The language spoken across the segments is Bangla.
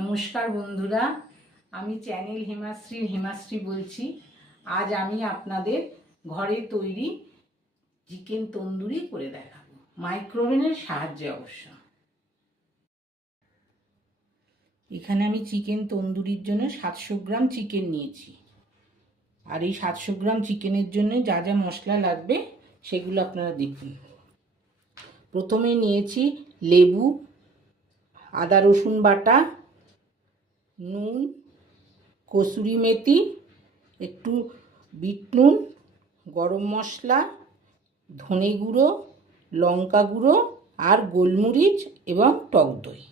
নমস্কার বন্ধুরা, আমি চ্যানেল হেমাশ্রী বলছি। আজ আমি আপনাদের ঘরে তৈরি চিকেন তন্দুরি করে দেখাবো, মাইক্রোওভেনের সাহায্যে অবশ্য। এখানে আমি চিকেন তন্দুরির জন্য 700 গ্রাম চিকেন নিয়েছি। আর এই 700 গ্রাম চিকেনের জন্য যা যা মশলা লাগবে সেগুলো আপনারা দেখুন। প্রথমে নিয়েছি লেবু, আদা রসুন বাটা, নুন, কসুরি মেথি, একটু বিট নুন, গরম মশলা, ধনে গুঁড়ো, লঙ্কা গুঁড়ো আর গোলমরিচ এবং টক দই।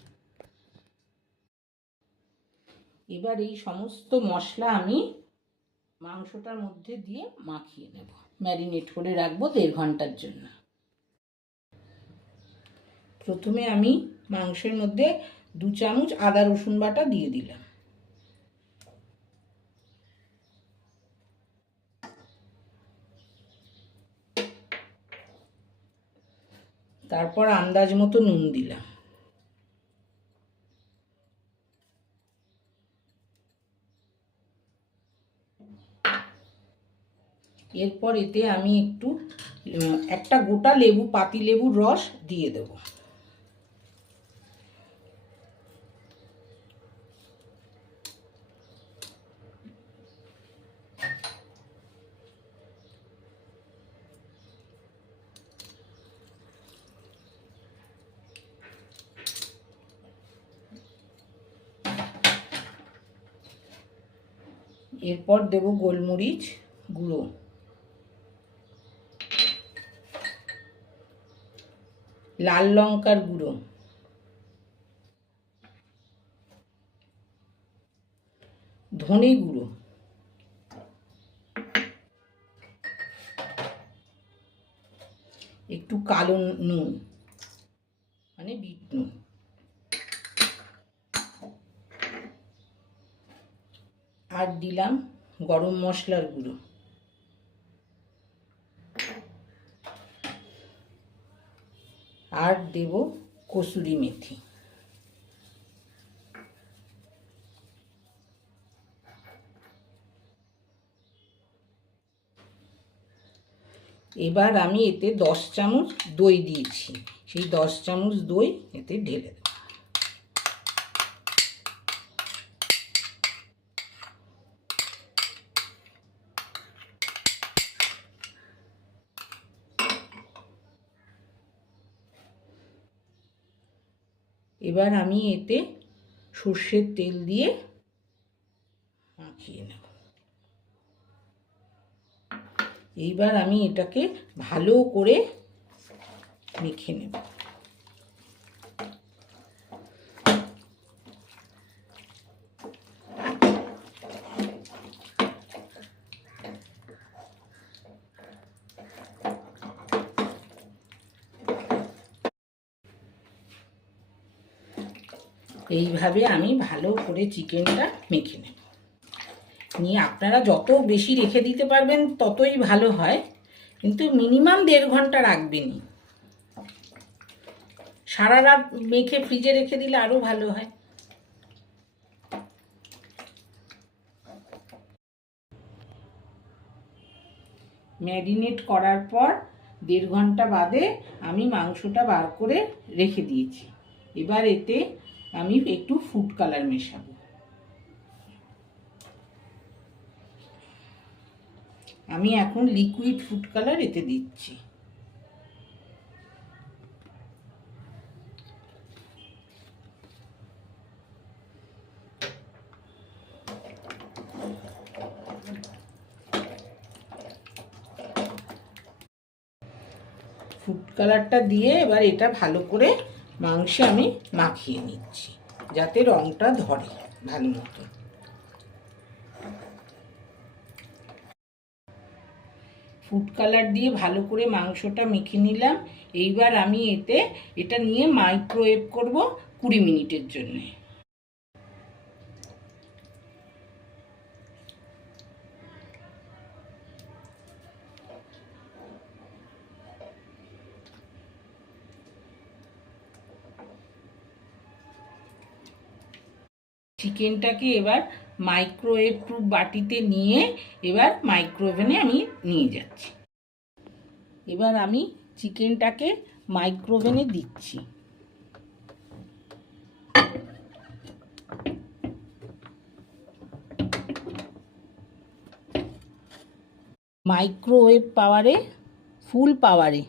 এবার এই সমস্ত মশলা আমি মাংসটার মধ্যে দিয়ে মাখিয়ে নেব, ম্যারিনেট করে রাখবো 1.5 ঘন্টার জন্য। প্রথমে আমি মাংসের মধ্যে 2 চামচ আদা রসুন বাটা দিয়ে দিলাম। তারপর আন্দাজ মতো নুন দিলাম। এরপর এতে আমি একটা গোটা লেবু, পাতি লেবুর রস দিয়ে দেব। এরপর দেব গোলমরিচ গুঁড়ো, লাল লঙ্কার গুঁড়ো, ধনে গুঁড়ো, একটু কালো নুন মানে বিট নুন, আর দিলাম গরম মশলার গুঁড়ো, আর দেব কসুরি মেথি। এবার আমি এতে 10 চামচ দই দিয়েছি, সেই 10 চামচ দই এতে ঢেলে দেব। এবার আমি এতে সর্ষের তেল দিয়ে মাখিয়ে নেব। এইবার আমি এটাকে ভালো করে মেখে নেব। এইভাবে আমি ভালো করে চিকেনটা মেখে নেব। নিয়ে আপনারা যত বেশি রেখে দিতে পারবেন ততই ভালো হয়, কিন্তু মিনিমাম 1.5 ঘন্টা রাখবেনই। সারা রাত মেখে ফ্রিজে রেখে দিলে আরও ভালো হয়। ম্যারিনেট করার পর 1.5 ঘন্টা বাদে আমি মাংসটা বার করে রেখে দিয়েছি। এবার এতে আমি একটু ফুড কালার মেশাবো। আমি এখন লিকুইড ফুড কালার এতে দিচ্ছি। ফুড কালারটা দিয়ে এবার এটা ভালো করে মাংসে আমি মাখিয়ে নিচ্ছি, যাতে রংটা ধরে ভালো মতো। ফুড কালার দিয়ে ভালো করে মাংসটা মেখে নিলাম। এইবার আমি এটা নিয়ে মাইক্রোওয়েভ করব 20 মিনিটের জন্য। চিকেনটাকে এবার মাইক্রোওয়েভ প্রুফ বাটিতে নিয়ে এবার মাইক্রোওভেনে আমি নিয়ে যাচ্ছি। এবার আমি চিকেনটাকে মাইক্রোওভেনে দিচ্ছি। মাইক্রোওয়েভ পাওয়ারে, ফুল পাওয়ারে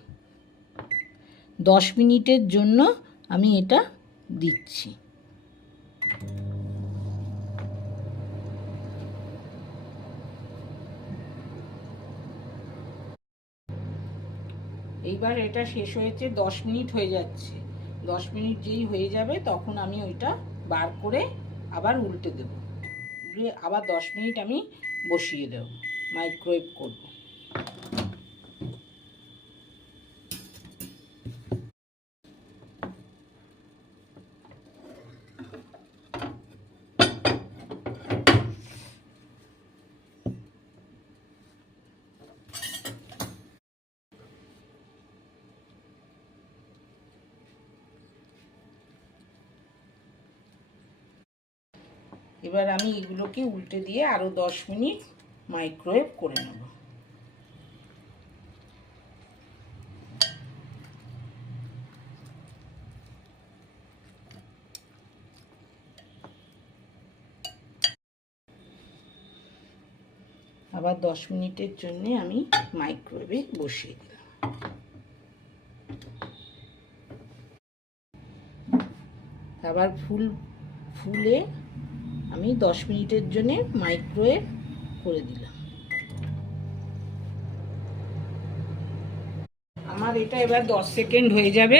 10 মিনিটের জন্য আমি এটা দিচ্ছি। এইবার এটা শেষ হয়েছে, 10 মিনিট হয়ে যাচ্ছে। 10 মিনিট যেই হয়ে যাবে তখন আমি ওইটা বার করে আবার উল্টে দেব, আবার 10 মিনিট আমি বসিয়ে দেব, মাইক্রোওয়েভ করব। এবার আমি এগুলোকে উল্টে দিয়ে আরও 10 মিনিট মাইক্রোওয়েভ করে নেব। আবার 10 মিনিটের জন্য আমি মাইক্রোওয়েভে বসিয়ে দিলাম। আবার ফুলে আমি 10 মিনিটের জন্য মাইক্রোওয়েভ করে দিলাম। আমার এটা এবার 10 সেকেন্ড হয়ে যাবে,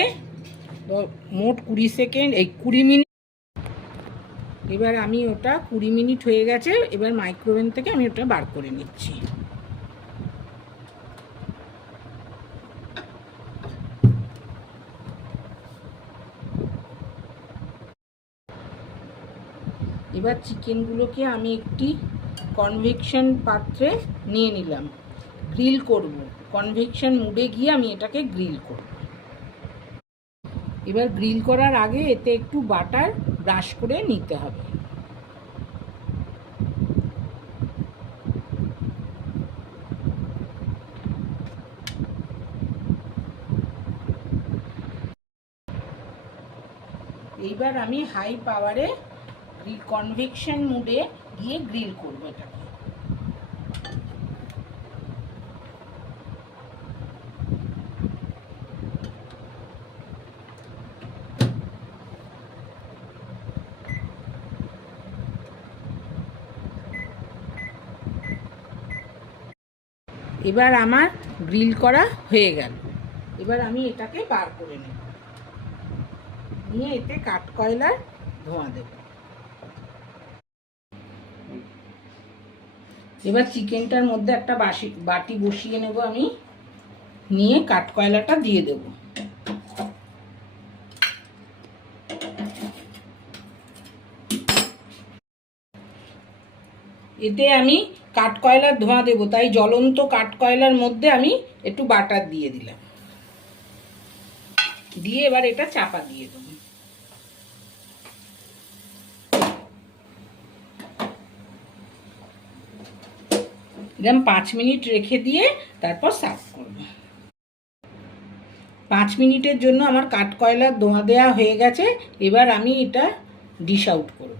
মোট 20 সেকেন্ড, এই 20 মিনিট। এবার আমি ওটা 20 মিনিট হয়ে গেছে, এবার মাইক্রোওভেন থেকে আমি ওটা বার করে নিচ্ছি। এবার চিকেনগুলোকে আমি একটি কনভেকশন পাত্রে নিয়ে নিলাম, গ্রিল করব। কনভেকশন মুডে গিয়ে আমি এটাকে গ্রিল করব। এবার গ্রিল করার আগে এতে একটু বাটার ব্রাশ করে নিতে হবে। এইবার আমি হাই পাওয়ারে কনভেকশন মুডে গিয়ে গ্রিল করব এটাকে। এবার আমার গ্রিল করা হয়ে গেল। এবার আমি এটাকে বার করে নেব, নিয়ে এতে কাঠকয়লার ধোঁয়া দেব। এবার চিকেনটার মধ্যে একটা বাটি বসিয়ে নেব আমি, নিয়ে কাঠকয়লাটা দিয়ে দেব। এতে আমি কাঠকয়লার ধোঁয়া দেব, তাই জ্বলন্ত কাঠকয়লার মধ্যে আমি একটু বাটার দিয়ে দিলাম, দিয়ে এবার এটা চাপা দিয়ে দেব। এরকম 5 মিনিট রেখে দিয়ে তারপর সার্ভ করব। 5 মিনিটের জন্য আমার কাঠকয়লার ধোঁয়া দেওয়া হয়ে গেছে। এবার আমি এটা ডিশ আউট করব।